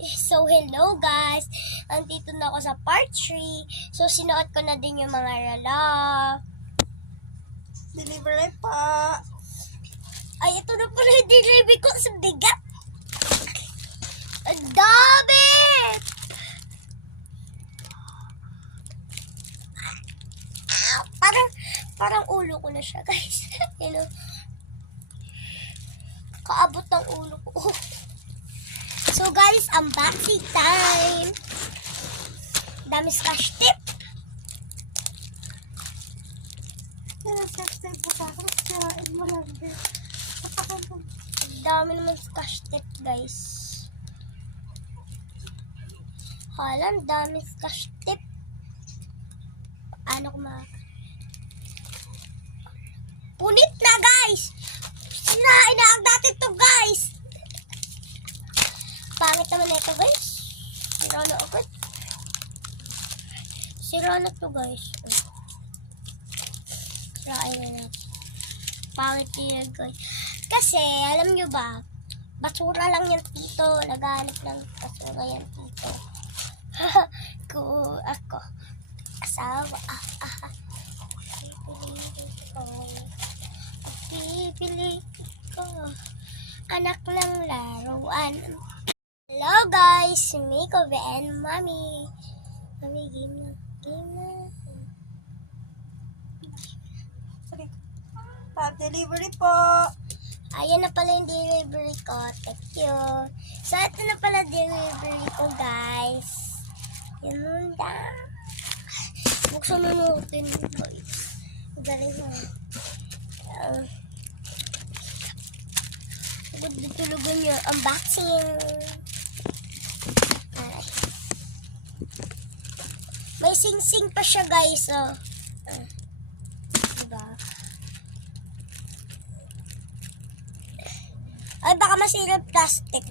So, hello guys! Andito na ako sa part 3. So, sinuot ko na din yung mga rala. Delivery pa. Ay, ito na pala yung delivery ko sa bigat. Ang dami! Parang ulo ko na siya, guys. You know, kaabot ng ulo ko. So, guys, unboxing time. Dami scotch tape. Yan ang sex tape mo sa akin. Sirain mo lang din. Dami naman scotch tape, guys. Hala, ang dami scotch tape. Paano ko punit na, guys! Sinain na ang dati to, guys! Pangit naman na ito, guys. Sira na agad. Sira na to, guys. Sirain na natin. Pangit yun, guys. Kasi, alam nyo ba, basura lang yan dito. Naghanap ng basura yan dito. Ako. Asawa. Pipili ko. Anak ng laruan. Hello guys, Miko and Mommy. Mommy, game na. Sorry. Delivery po. Ayan na pala yung delivery ko. Thank you. So, ito na pala delivery ko, guys. Yan muna. Buksan na natin, guys. Galing mo. Tulugan niya. Unboxing. Ay. May sing-sing pa siya, guys. Oh. Diba? Ay, baka masira yung plastic.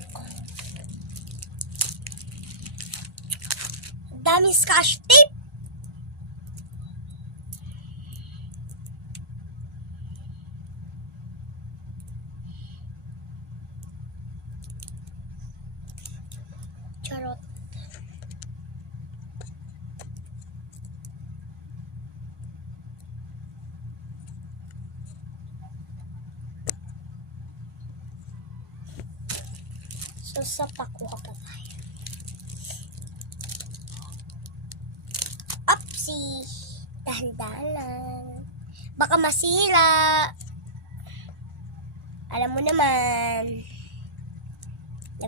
Daming scotch tape. Charot. So, sapakuha pa tayo. Upsi! Dahan-dahan lang. Baka masira. Alam mo naman.